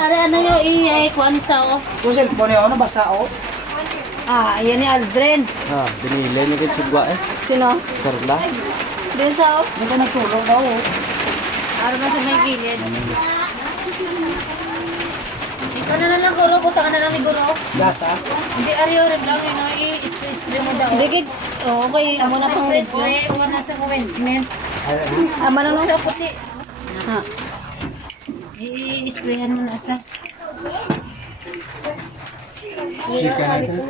Ano yung i-kwan sa o? Yung cellphone yun, nabasa o. Ayan ni Aldrin. Dinilay niya kay Sugwa eh. Sino? Carla. Din sa o? Hindi ka nagtulong daw o. Araw na sa may gilid. Ikaw na lang guro, buta ka na lang ni guro. Gasa. Hindi, ariyo rin lang yun, i-spray mo daw. Hindi, okay, amo na pang spray mo na sa ointment. Amo na lang sa puti. Ha. I-sprayan mo na sa. Sika na ito.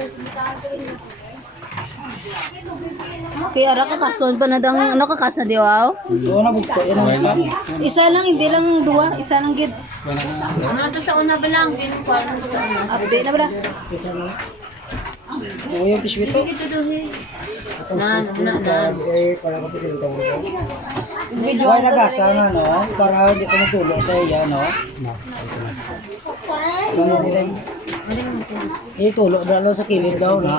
Kaya ara kakason pa na dang nakakasa di wow. Oo, nabugto. Yan ang isa. Isa lang, hindi lang duwa, isa lang gid. Ano na to sa una ba lang? Din ko ano sa una. Update na ba? Oo, yung fish wito. Sige tuduhi. Nan. Video Huwag nagasa na, no? Para hindi ka matulong sa iya, no? Tulog na lang sa kilid daw, no?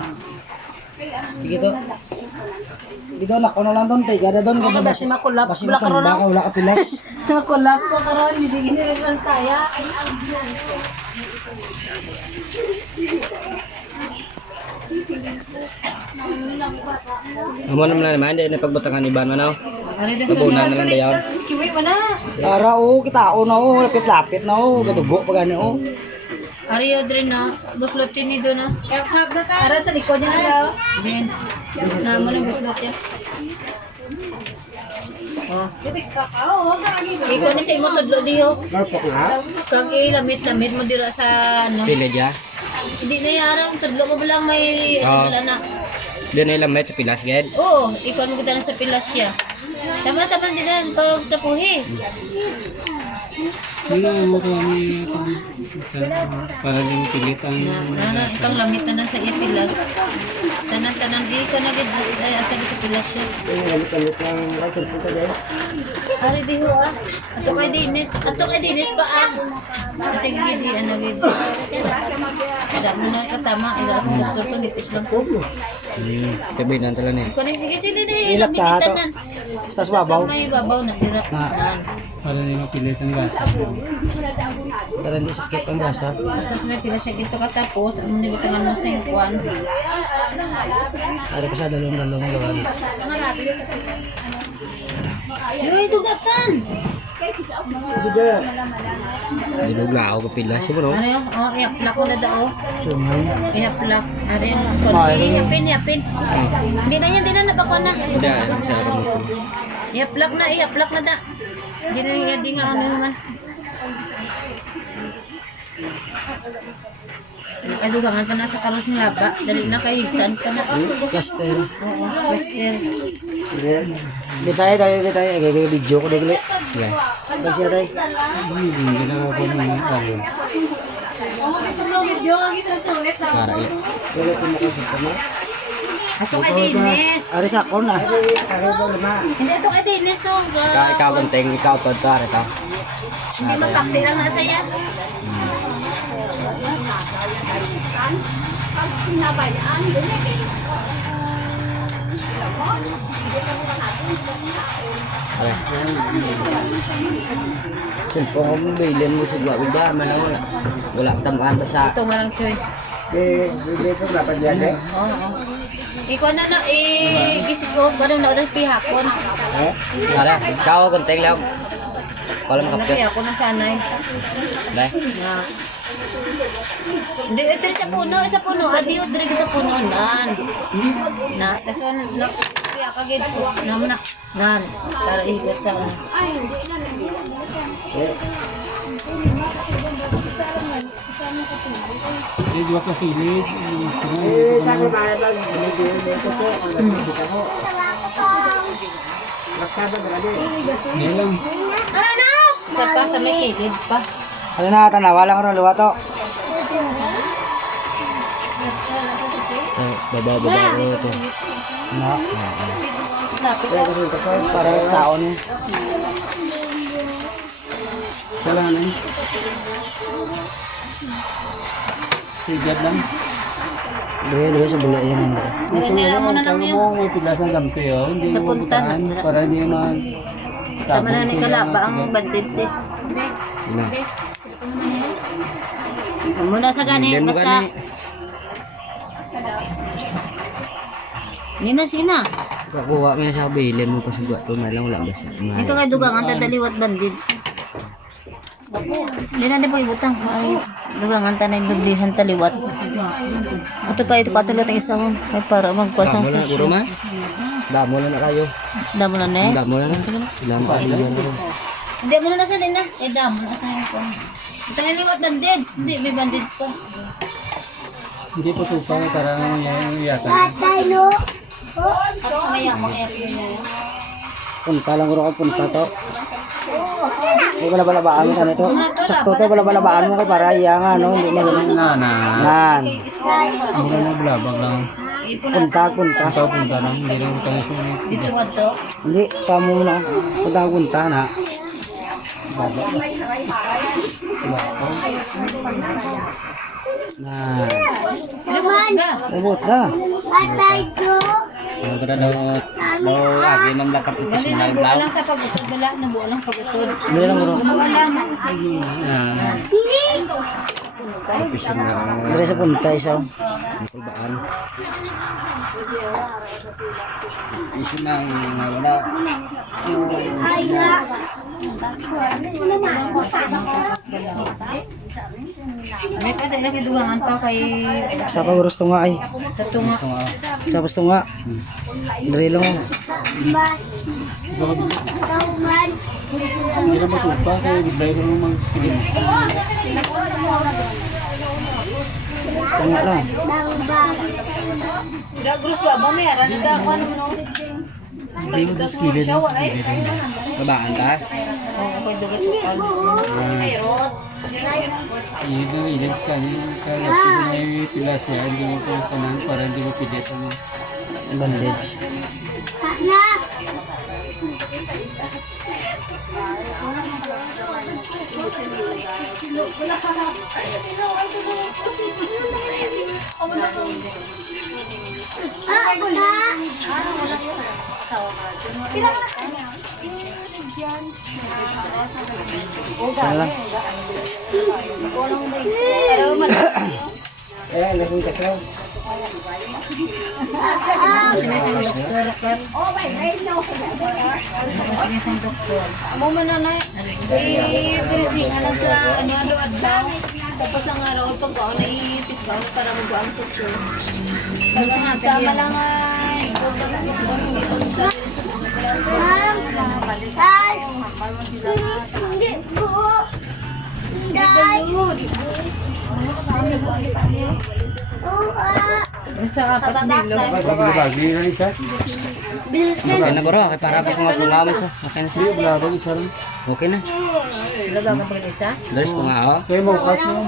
Sige to. Dito, lako na lang doon. Pagada doon. Ako ba si makulap? Basi Wala ka ron, matumba ka, wala ka pilas. makulap ko karon, hindi ginilang kaya. Amo naman naman, hindi na pagbutangan iban man ako. Ari din Tabunan na lang dayon. Kiwi man na. Ara, o, kita o na o. Lapit-lapit na o. Gadugo pa gani o. Ari Audrey na, buslotin ni do na. Ara sa likod niya na daw. Din. Na mo na buslot niya. Oh. Ikaw ni sa imo tudlo diyo. Kag ilamit-lamit mo dira sa ano. Pila dya. Hindi na yarang tudlo mo lang may wala na. Doon na ilang sa pilas ged. Oo, ikaw mo kita na sa pilas siya. Tama-tama din yan, pag tapuhi. Para din pilit ang... Itong lamit na sa ipilas. Tanan-tanan di ko na ay atag sa pilas siya. Ari di ho ah. Ato kay Dinis pa ah. Kasi gidi ano gid. Damo na katama ila sa doktor ko nipis lang ko. Sabi na tala ni. Ikaw na sige na Ilap ka to. Stas babaw. May babaw na dira. Para din mapilit ang gas. Para hindi sakit ang gasa. Basta may pila siya dito katapos, ang nibutangan mo sa ikuan. Ari pa sa dalong-dalong gawan. Yoy, dugatan! Dinugla ako ka pilas siguro. Ano yun? Oh, iyaplak ko na daw. Sumay. Iyaplak. Ano yun? Konti. Yapin. Hindi na napako na. Hindi, sa akin mo. Iyaplak na da. Hindi nga ano naman. Ay, dugangan pa na sa karos ng laba. Dali na kay higtan pa na. Plaster. Oo, plaster. Bitay. Agay video ko dili. Yeah. Kasi tay. Hindi na ako naman tayo. Para it. Dili ko makasita na. Ito kay Dennis. Ari sa kon na. Hindi, ito kay Dennis. Oh. Ikaw banteng, ikaw tadtar ito. Hindi magpaksi lang na saya. Sumpong ko mo bilin mo sa ba man wala tamaan ba sa Ito nga lang, Choy. Bili ko dapat yan eh. Oo. Ikaw na gisip ko, parang na pihakon. Ara, ikaw konteng lang. Kalau makapit. Ako na sanay. Dai. Na. Hindi, ito sa puno. Adiyo, ito sa puno. Nan. Na, kasi na, kaya kagid ko. Nan. Para ihigot sa ano. Ini dua ka silid. Sako bayad lang. Bili ko to. Lakada berade. Nilang. Isa pa sa may kilid pa. Ano na tanawa lang ron luwa to. Baba ito. Na. Lapit Kaya ko dito para tao ni. Salah na. Sigad lang. Dili sa bula yan. Nila mo na lang yun. May pilasan gampi oh. Hindi Sa mo puntan. butahan para hindi mag Sama na ni Kalaba ang bandage eh. Ina. Muna sa gani, Bilhin mo basta. gani. Nina, sina. Kakuha mo na sa bilhin mo pa sigwa to na lang wala basta. Ito kay dugang ang tadaliwat bandits. Hindi na po ibutang. Ay, dugang ang tanay dublihan taliwat. Ito pa, ito patulot ang isa ko. Ay, para magpasang Damo na puro ma. Damo na kayo. Damo na na eh. Damo na. Ilang kaibigan na. Hindi mo na sa din na. Eh, damo na sa ko. Ito nga liwat bandits. Hindi, may bandits pa. Hindi po tupa, parang yung yata. Ako mayamang aircon na yun. Punta lang ko punta to. Hindi ko balabaan mo kanito. Sakto to balabaan mo kay para iya nga no, hindi na ganun. Nan. Mura na blabag lang. Punta. Ito punta lang, hindi lang utang ito. Dito ka to. Hindi pa mo na. Punta na. Nah. Ubot na. Ang kada daw agi nam lakap ito Bali, sa nabuo blaw. lang sa pagutod. Bala, nabuo lang pagutod. Hindi lang bro. Wala na. Pisang na Dire sa punta isa. kulbaan. Isu na wala. May kada lagi dugangan pa kay Sa pa gusto nga ay. sa tunga. Sa gusto nga. Dire lang. Hindi na matupa, kaya bigay ko naman sige. Gusto nga lang. Dagros ba ba may aran da ko ano no? Hindi mo diskilid. Babaan ta. Oo, kay dugat ko. Mayroon. Hindi na ilit ka niya. Sa lapit na may pilas na, hindi mo po kanan para hindi mo pilit. Bandage. Sana lang. Eh, nakita ko. Sinesang doktor. Sinesang doktor. Amo man na na i-dressing anan sa ano adlaw. Tapos ang araw pagkaon na ipisbaw para magbuang sa show. Sama lang ay sa apat nilo. Bagi na isa. Okay na bro, kay para ako sunga-sungaman sa. Okay na siya. Blabag isa lang. Okay na. Laga ka pag isa? Daris tunga ako. Kaya mau kas mo.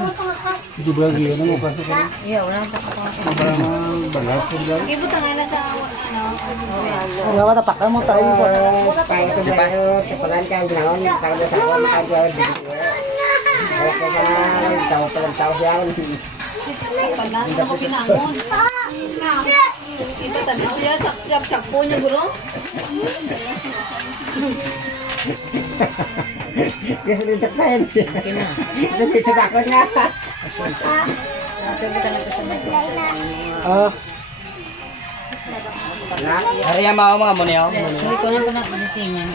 Hindi bagi na mau kas ka. Iya, wala pa pa. Para balas sa lugar. Ibutang nga na sa ano. Wala ka tapak mo tayo mo. Palan ako pinangon. Ito tanaw ya sak po niya guro. Okay na. Ito kita na sa mga. Ah, Ari ang mga mo niyo. Hindi ko na pa na dressingan.